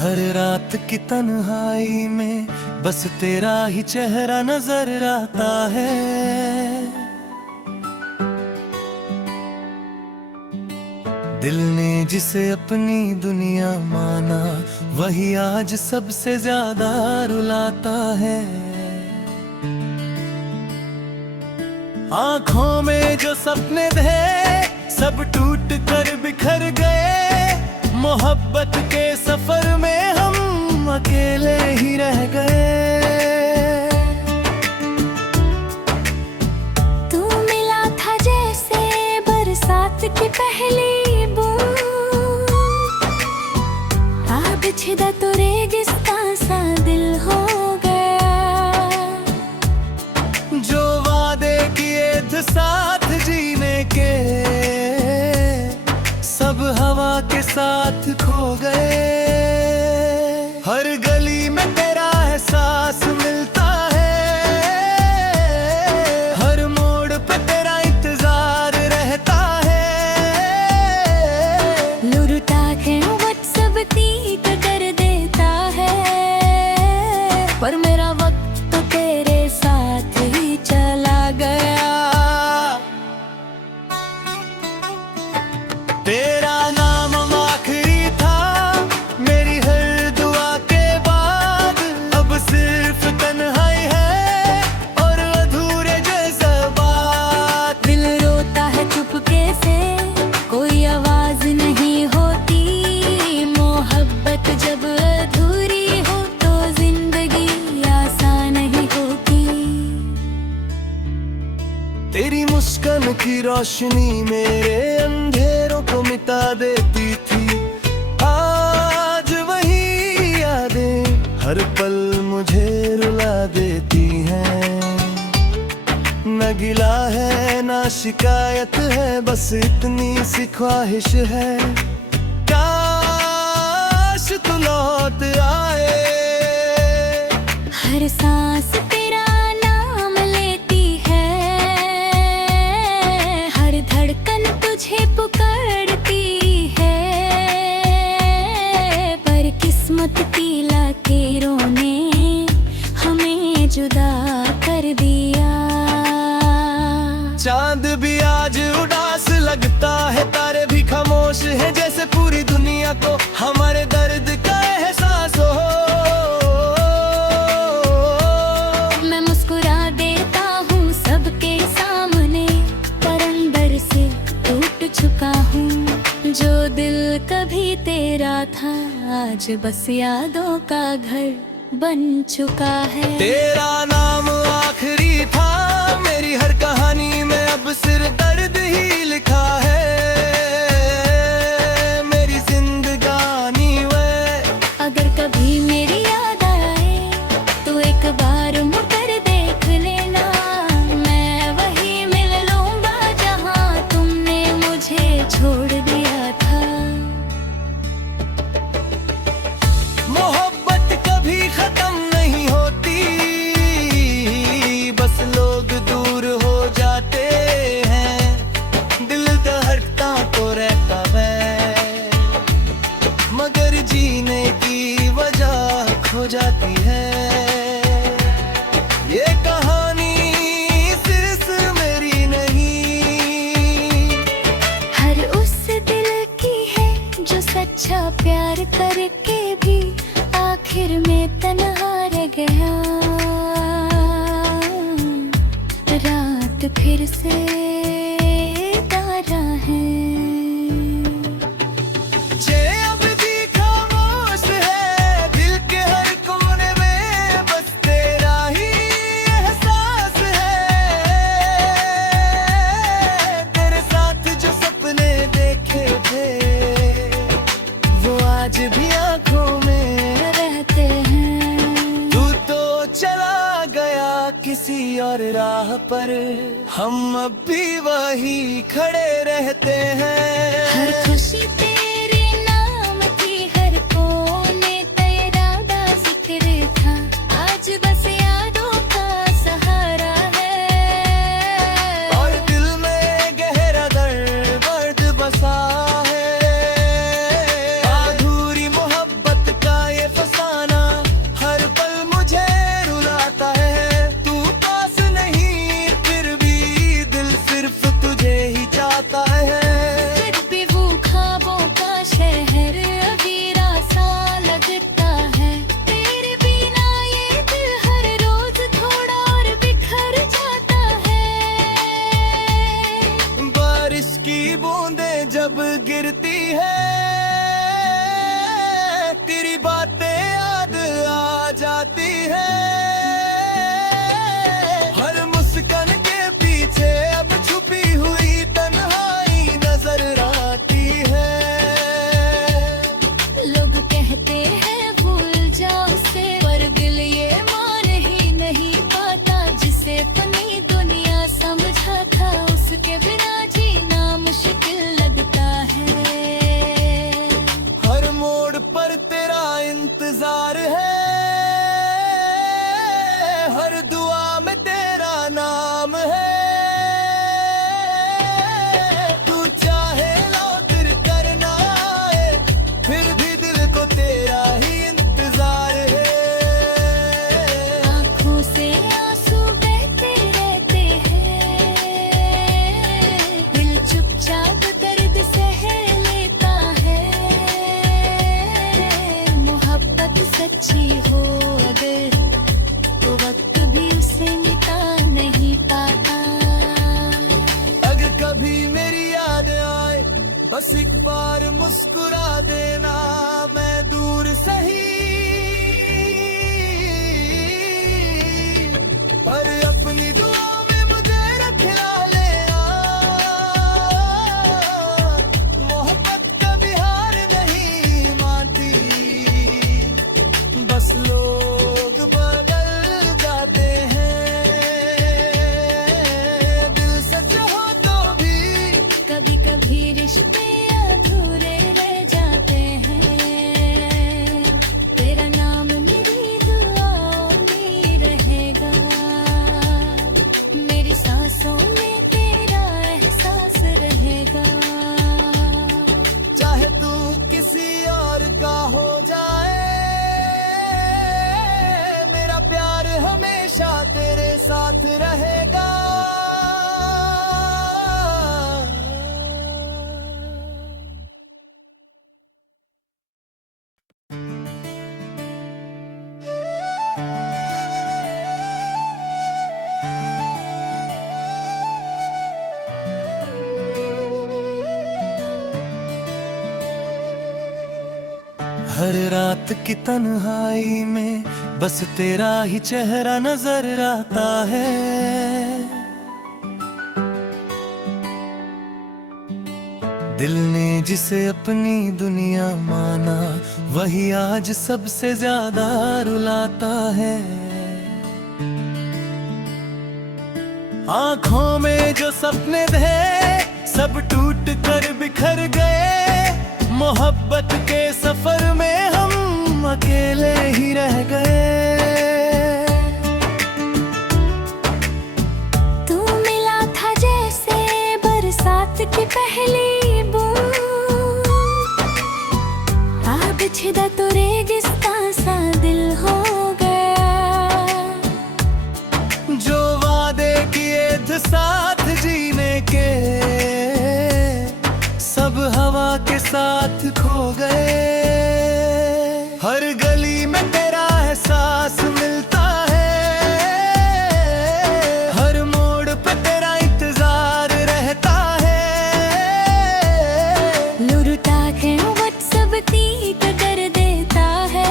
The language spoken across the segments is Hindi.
हर रात की तन्हाई में बस तेरा ही चेहरा नजर आता है। दिल ने जिसे अपनी दुनिया माना वही आज सबसे ज्यादा रुलाता है। आंखों में जो सपने थे सब टूट कर बिखर गए। मोहब्बत के सफर में हम अकेले ही रह गए। तू मिला था जैसे बरसात की पहली बूंद, अब छिदा तो रेगिस्तान सा दिल हो गया। जो वादे किए थे साथ जीने के सब हवा के साथ खो गए। हर गली में तेरा एहसास मिलता है, हर मोड़ पे तेरा इंतजार रहता है। लुटा के व्हाट्सएप तीत कर देता है, पर मेरा वक्त तो तेरे साथ ही चला गया। तेरा नाम आखिरी था मेरी हर दुआ के बाद। अब सिर्फ तन्हाई है और अधूरे जज्बात। दिल रोता है चुपके से, कोई आवाज नहीं होती। मोहब्बत जब अधूरी हो तो जिंदगी आसान नहीं होती। तेरी मुस्कान की रोशनी मेरे अंधेरों को मिटा देती थी। आज वही यादें हर पल मुझे रुला देती हैं। न गिला है ना शिकायत है, बस इतनी सी ख्वाहिश है काश तू लौट आए। हर सांस तेरा नाम लेती है, हर धड़कन तुझे पुकारती है। पर किस्मत की लकीरों ने हमें जुदा कर दिया। चांद भी आज उदास लगता है, तारे भी खामोश है जैसे पूरी दुनिया को हमारे दर्द का एहसास हो। मैं मुस्कुरा देता हूँ सबके सामने, पर अंदर से टूट चुका हूँ। जो दिल कभी तेरा था आज बस यादों का घर बन चुका है। तेरा नाम आखिरी था मेरी हर कहानी में, अब सिर्फ दर्द ही लिखा है। मेरी जिंदगानी वे अगर कभी मेरी याद आए तो एक बार मुकर देख लेना। मैं वही मिल लूंगा जहाँ तुमने मुझे छोड़ दिया था। मोहब्बत कभी खत्म नहीं होती, बस लोग दूर हो जाते हैं। दिल धड़कता तो रहता है, मगर जीने की वजह खो जाती है। ये कहानी सिर्फ मेरी नहीं, हर उस दिल की है जो सच्चा प्यार करके भी आखिर में तन्हा रह गया। रात फिर से तारा है। जे अब भी खामोश है दिल के हर कोने में, बस तेरा ही एहसास है। तेरे साथ जो सपने देखे थे वो आज भी आंखों में रहते हैं। तू तो चला गया किसी और राह पर, हम अब भी वही खड़े रहते हैं। हर खुशी तेरे नाम की, हर कोने तेरा दा जिक्र था। आज बस यादों का सहारा है, और दिल में गहरा दर्द बसा है। अधूरी मोहब्बत का इंतजार है, हर दुआ में तेरा नाम है। तू चाहे लौट करना आए, फिर भी दिल को तेरा ही इंतजार है। आँखों से आंसू बहते रहते हैं, दिल चुपचाप दर्द सह लेता है। मोहब्बत सच्ची हो अगर तो वक्त भी उसे मिटा नहीं पाता। अगर कभी मेरी याद आए, बस एक बार मुस्कुरा देना। मैं दूर सही पर अपनी दुआ में मुझे रखा ले आ। मोहब्बत कभी हार नहीं मानती, बस लोग बदल जाते हैं। दिल सच हो तो भी कभी कभी रिश्ते अधूरे रह जाते हैं। तेरा नाम मेरी दुआओं में रहेगा, मेरी सांसों में तेरा एहसास रहेगा। चाहे तू किसी और का हो जाए, मेरा प्यार हमेशा तेरे साथ रहेगा। हर रात की तन्हाई में बस तेरा ही चेहरा नजर आता है। दिल ने जिसे अपनी दुनिया माना, वही आज सबसे ज्यादा रुलाता है। आंखों में जो सपने थे सब टूट कर बिखर गए। मोहब्बत के सफर में हम अकेले ही रह गए। तू मिला था जैसे बरसात की पहली बूंद, आ बिछदा तो रेगिस्तान सा दिल हो गया। जो वादे किए थे साथ जीने के, सब हवा के साथ खो गए। हर गली में तेरा एहसास मिलता है, हर मोड़ पे तेरा इंतजार रहता है। लुरटा के वक्त सब की कदर देता है,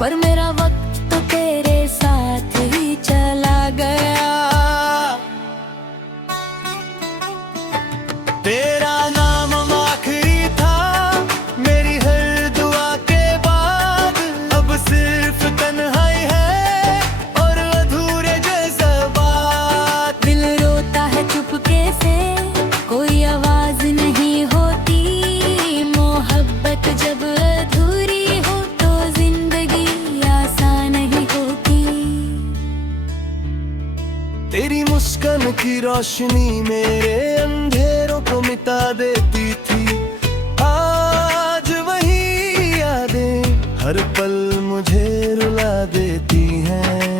पर मेरा वक्त तो तेरे साथ ही चला गया। तेरा नाम आखिरी था मेरी हर दुआ के बाद। अब सिर्फ तन्हाई है और अधूरे जज्बात। दिल रोता है चुपके से, कोई आवाज नहीं होती। मोहब्बत जब अधूरी हो तो जिंदगी आसान नहीं होती। तेरी मुस्कान की रोशनी मेरे अंधेरों को मिटा देती थी। आज वही यादें हर पल मुझे रुला देती हैं।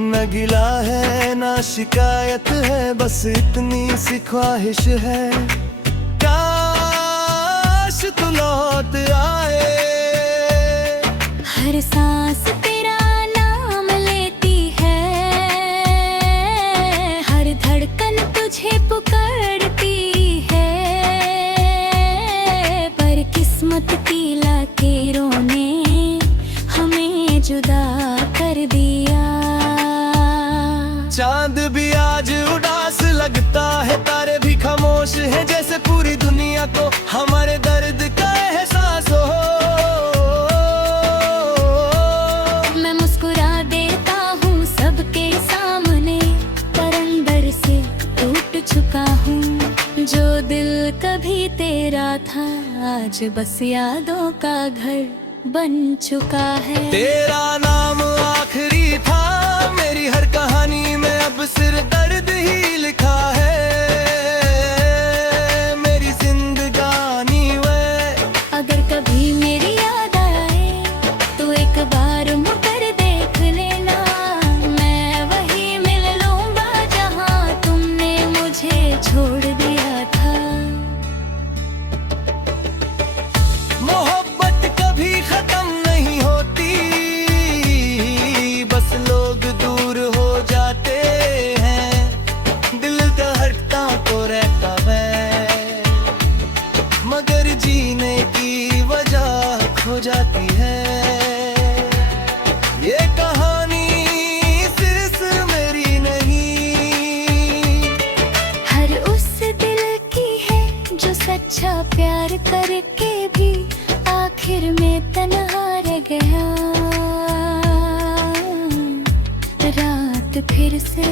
न गिला है ना शिकायत है, बस इतनी सी ख्वाहिश है, काश तू लौट आए। हर सांस तेरा नाम लेती है, हर धड़कन तुझे पुकारती है। पर किस्मत की लकीरों ने हमें जुदा कर दिया। चांद भी आज उदास लगता है, तारे भी खामोश है, जैसे पूरी दुनिया को हमारे दर्द का एहसास हो। मैं मुस्कुरा देता हूँ सबके सामने, पर अंदर से टूट चुका हूँ। जो दिल कभी तेरा था आज बस यादों का घर बन चुका है। तेरा नाम आखिरी था मेरी हर कहानी में, अब सिर्फ दर्द ही लिखा है मेरी जिंदगानी में। अगर कभी मेरी याद आए तो एक बार मुकर देख लेना, मैं वही मिल लूंगा जहां तुमने मुझे छोड़ दिया था। मोहब्बत कभी खत्म नहीं होती, बस लोग दूर हो जाते हैं। दिल धड़कता तो रहता है, मगर जीने की वजह खो जाती है। ये कहानी सिर्फ मेरी नहीं, हर उस दिल की है जो सच्चा प्यार करके भी आखिर में तन्हा रह गया। रात फिर से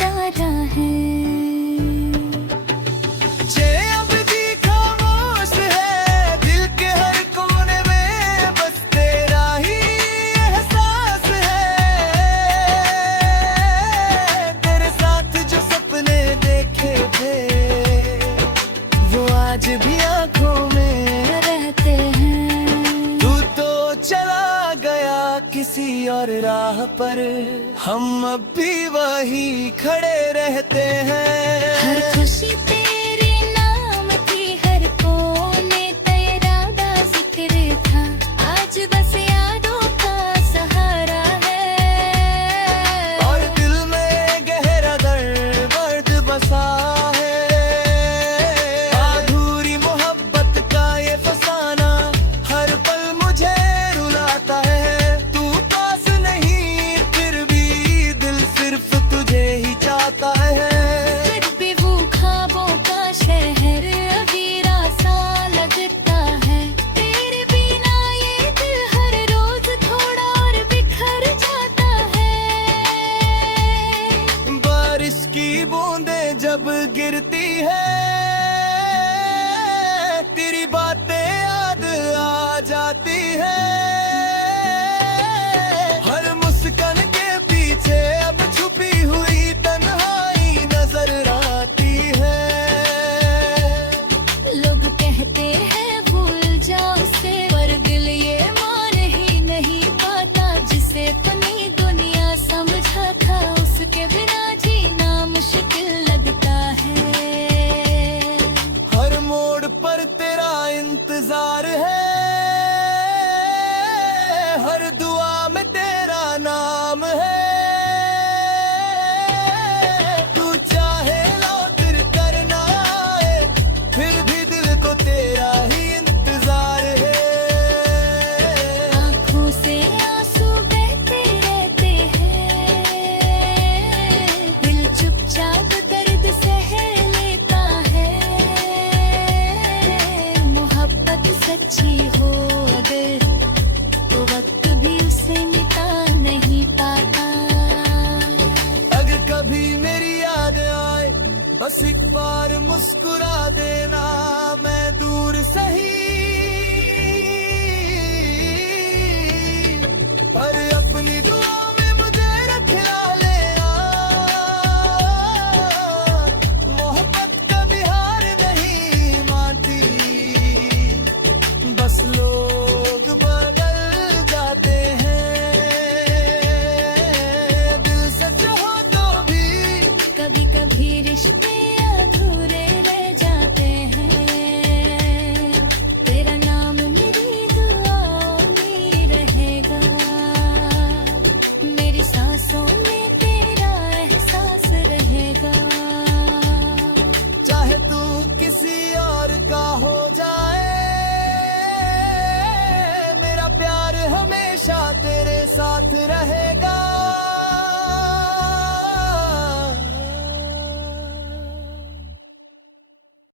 तारा है, जे अब भी खामोश है दिल के हर कोने में, बस तेरा ही एहसास है। तेरे साथ जो सपने देखे थे वो आज भी आंखों में रहते हैं। तू तो चला गया किसी और राह पर, हम अब भी वही खड़े रहते हैं। हर खुशी तेरे नाम थी, हर कोने तेरा दा जिक्र था, आज बस यादों का सहारा है। और दिल में गहरा दर्द बसा है, अधूरी मोहब्बत का ये फसाना हर पल मुझे रुलाता है। तू पास नहीं फिर भी दिल सिर्फ तुझे ही चाहता है। फिर भी वो ख्वाबों का शहर अधूरा सा लगता है, तेरे बिना ये दिल हर रोज थोड़ा और बिखर जाता है। बारिश की बूंदें जब गिरती है तेरी बातें याद आ जाती है। हर मुस्कान के पीछे अब छुपी हुई तन्हाई नजर आती है। लोग कहते हैं भूल जाओ उसे, पर दिल ये मान ही नहीं पाता। जिसे अपनी दुनिया समझा था उसके बिना जीना मुश्किल लगता है। हर मोड़ पर तेरा इंतजार है, हर दुआ में तेरा नाम है। तू चाहे लौट कर ना आए फिर भी दिल को तेरा ही इंतजार है। आँखों से आंसू बहते रहते हैं, दिल चुपचाप दर्द सह लेता है। मोहब्बत सच्ची हो अगर तो वक्त भी उसे मिटा नहीं पाता। अगर कभी मेरी याद आए बस एक बार मुस्कुरा देना, मैं दूर सही पर अपनी दुआ में मुझे रख ले आ। मोहब्बत कभी हार नहीं मानती, बस लोग बदल जाते हैं। दिल सच हो तो भी कभी कभी रिश्ते अधूरे रह जाते हैं। तेरा नाम मेरी दुआओं में रहेगा, मेरी सांसों में तेरा एहसास रहेगा। चाहे तू किसी और का हो जाए, मेरा प्यार हमेशा तेरे साथ रहे।